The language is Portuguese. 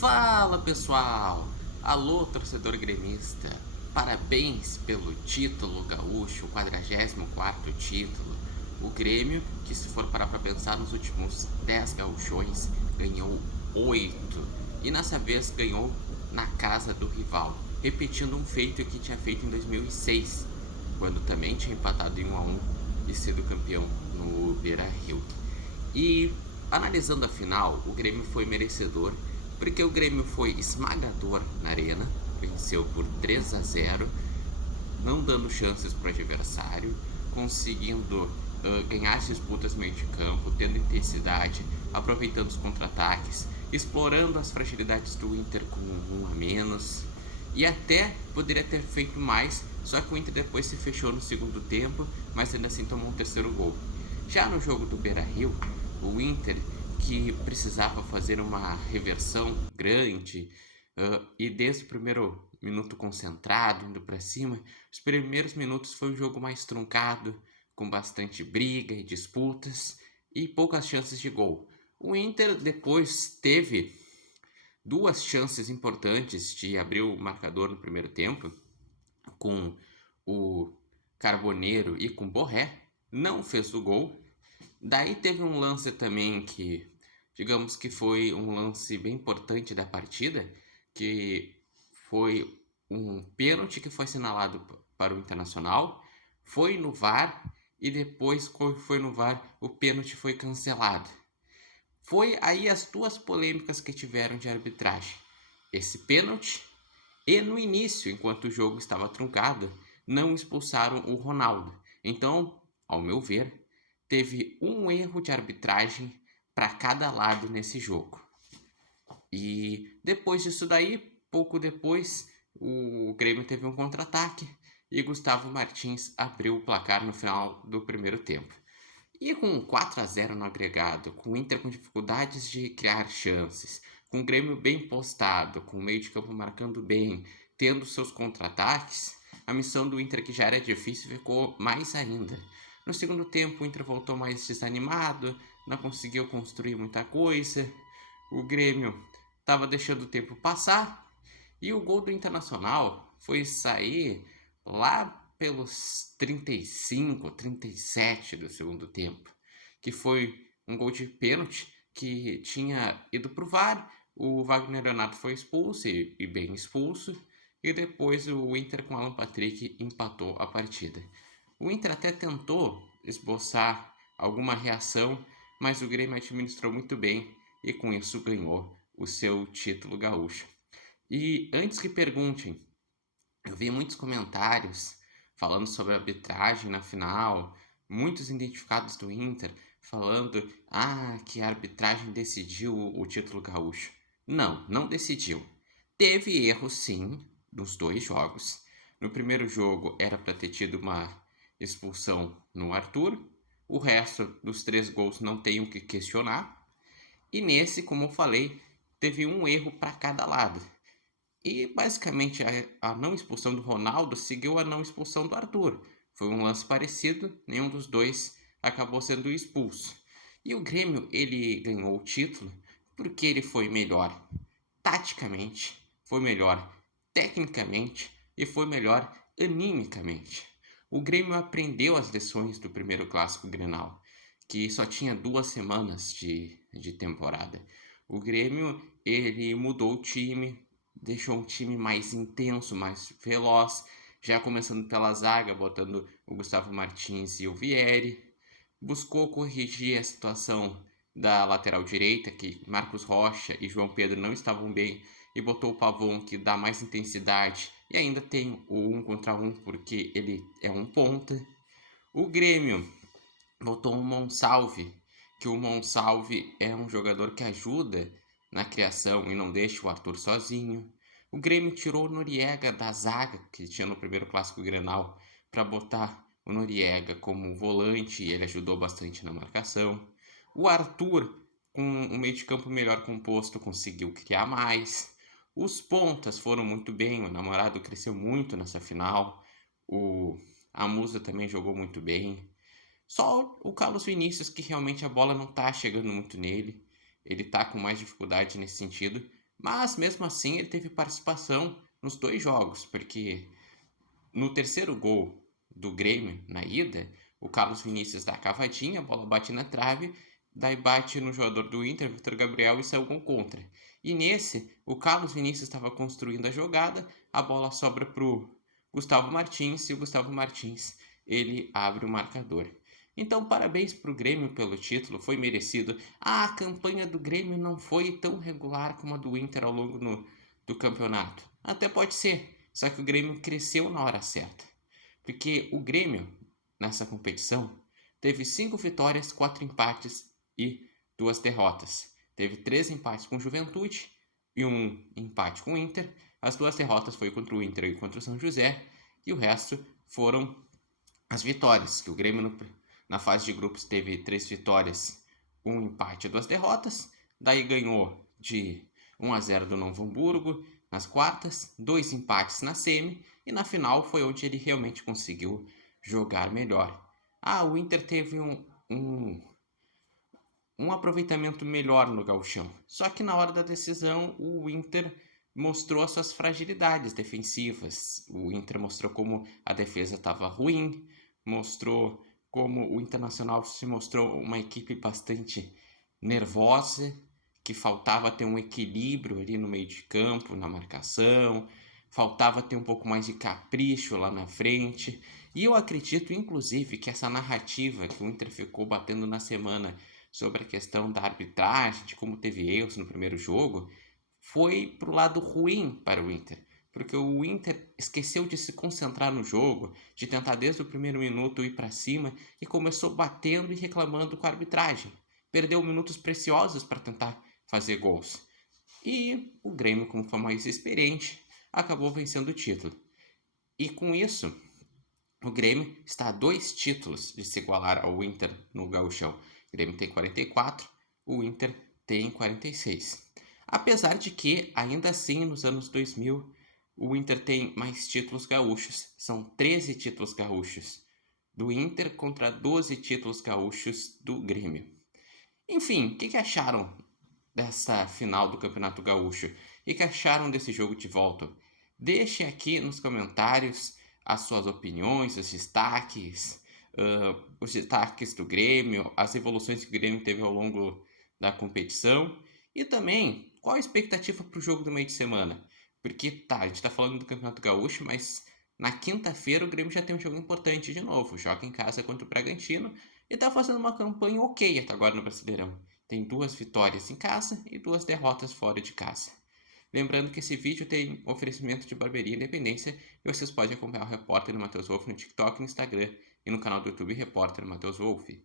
Fala pessoal! Alô, torcedor gremista! Parabéns pelo título gaúcho, o 44º título. O Grêmio, que se for parar para pensar nos últimos 10 gauchões, ganhou 8. E nessa vez ganhou na casa do rival, repetindo um feito que tinha feito em 2006, quando também tinha empatado em 1-1 e sido campeão no Beira-Rio. E analisando a final, o Grêmio foi merecedor, porque o Grêmio foi esmagador na arena, venceu por 3-0, não dando chances para o adversário, conseguindo ganhar as disputas meio de campo, tendo intensidade, aproveitando os contra-ataques, explorando as fragilidades do Inter com um a menos. E até poderia ter feito mais, só que o Inter depois se fechou no segundo tempo, mas ainda assim tomou um terceiro gol. Já no jogo do Beira-Rio, o Inter, que precisava fazer uma reversão grande, e desde o primeiro minuto concentrado, indo para cima, os primeiros minutos foi um jogo mais truncado, com bastante briga e disputas e poucas chances de gol. O Inter depois teve duas chances importantes de abrir o marcador no primeiro tempo, com o Carboneiro e com o Borré, não fez o gol. Daí teve um lance também que, digamos que foi um lance bem importante da partida, que foi um pênalti que foi assinalado para o Internacional, foi no VAR e depois quando foi no VAR o pênalti foi cancelado. Foi aí as duas polêmicas que tiveram de arbitragem. Esse pênalti e no início, enquanto o jogo estava truncado, não expulsaram o Ronaldo. Então, ao meu ver, teve um erro de arbitragem para cada lado nesse jogo. E depois disso daí, pouco depois, o Grêmio teve um contra-ataque e Gustavo Martins abriu o placar no final do primeiro tempo. E com 4-0 no agregado, com o Inter com dificuldades de criar chances, com o Grêmio bem postado, com o meio de campo marcando bem, tendo seus contra-ataques, a missão do Inter, que já era difícil, ficou mais ainda. No segundo tempo, o Inter voltou mais desanimado, não conseguiu construir muita coisa, o Grêmio estava deixando o tempo passar, e o gol do Internacional foi sair lá pelos 35, 37 do segundo tempo, que foi um gol de pênalti que tinha ido para o VAR, o Wagner Leonardo foi expulso e bem expulso, e depois o Inter com Alan Patrick empatou a partida. O Inter até tentou esboçar alguma reação, mas o Grêmio administrou muito bem e com isso ganhou o seu título gaúcho. E antes que perguntem, eu vi muitos comentários falando sobre a arbitragem na final, muitos identificados do Inter falando que a arbitragem decidiu o título gaúcho. Não, não decidiu. Teve erro sim nos dois jogos. No primeiro jogo era para ter tido uma expulsão no Arthur. O resto dos 3 gols não tem o que questionar. E nesse, como eu falei, teve um erro para cada lado. E basicamente a não expulsão do Ronaldo seguiu a não expulsão do Arthur. Foi um lance parecido, nenhum dos dois acabou sendo expulso. E o Grêmio, ele ganhou o título porque ele foi melhor taticamente, foi melhor tecnicamente e foi melhor animicamente. O Grêmio aprendeu as lições do primeiro clássico Grenal, que só tinha 2 semanas de temporada. O Grêmio, ele mudou o time, deixou um time mais intenso, mais veloz, já começando pela zaga, botando o Gustavo Martins e o Vieri. Buscou corrigir a situação da lateral direita, que Marcos Rocha e João Pedro não estavam bem, e botou o Pavon, que dá mais intensidade, e ainda tem o 1 contra 1, porque ele é um ponta. O Grêmio botou o Monsalve, que o Monsalve é um jogador que ajuda na criação e não deixa o Arthur sozinho. O Grêmio tirou o Noriega da zaga que tinha no primeiro clássico Grenal para botar o Noriega como volante e ele ajudou bastante na marcação. O Arthur, com um meio de campo melhor composto, conseguiu criar mais. Os pontas foram muito bem, o Namorado cresceu muito nessa final. A Musa também jogou muito bem. Só o Carlos Vinícius que realmente a bola não tá chegando muito nele. Ele tá com mais dificuldade nesse sentido, Mas mesmo assim ele teve participação nos dois jogos, porque no terceiro gol do Grêmio na ida, o Carlos Vinícius dá a cavadinha, a bola bate na trave, daí bate no jogador do Inter, Vitor Gabriel, e saiu gol contra. E nesse, o Carlos Vinícius estava construindo a jogada, a bola sobra pro Gustavo Martins e o Gustavo Martins ele abre o marcador. Então, parabéns para o Grêmio pelo título, foi merecido. A campanha do Grêmio não foi tão regular como a do Inter ao longo do campeonato. Até pode ser, só que o Grêmio cresceu na hora certa. Porque o Grêmio, nessa competição, teve 5 vitórias, 4 empates e 2 derrotas. Teve 3 empates com o Juventude e um empate com o Inter. As 2 derrotas foi contra o Inter e contra o São José. E o resto foram as vitórias, que o Grêmio na fase de grupos teve 3 vitórias, 1 empate e 2 derrotas. Daí ganhou de 1-0 do Novo Hamburgo nas quartas, 2 empates na semi e na final foi onde ele realmente conseguiu jogar melhor. O Inter teve um aproveitamento melhor no gauchão. Só que na hora da decisão o Inter mostrou as suas fragilidades defensivas. O Inter mostrou como a defesa estava ruim, mostrou como o Internacional se mostrou uma equipe bastante nervosa, que faltava ter um equilíbrio ali no meio de campo, na marcação, faltava ter um pouco mais de capricho lá na frente. E eu acredito, inclusive, que essa narrativa que o Inter ficou batendo na semana sobre a questão da arbitragem, de como teve erros no primeiro jogo, foi pro lado ruim para o Inter. Porque o Inter esqueceu de se concentrar no jogo, de tentar desde o primeiro minuto ir para cima e começou batendo e reclamando com a arbitragem. Perdeu minutos preciosos para tentar fazer gols. E o Grêmio, como foi mais experiente, acabou vencendo o título. E com isso, o Grêmio está a 2 títulos de se igualar ao Inter no Gauchão. O Grêmio tem 44, o Inter tem 46. Apesar de que, ainda assim, nos anos 2000, o Inter tem mais títulos gaúchos. São 13 títulos gaúchos do Inter contra 12 títulos gaúchos do Grêmio. Enfim, o que acharam dessa final do Campeonato Gaúcho? O que acharam desse jogo de volta? Deixe aqui nos comentários as suas opiniões, os destaques do Grêmio, as evoluções que o Grêmio teve ao longo da competição e também qual a expectativa para o jogo do meio de semana. Porque a gente está falando do Campeonato Gaúcho, mas na quinta-feira o Grêmio já tem um jogo importante de novo. Joga em casa contra o Bragantino e está fazendo uma campanha ok até agora no Brasileirão. Tem 2 vitórias em casa e 2 derrotas fora de casa. Lembrando que esse vídeo tem oferecimento de Barbearia Independência e vocês podem acompanhar o Repórter Matheus Wolff no TikTok, no Instagram e no canal do YouTube Repórter Matheus Wolff.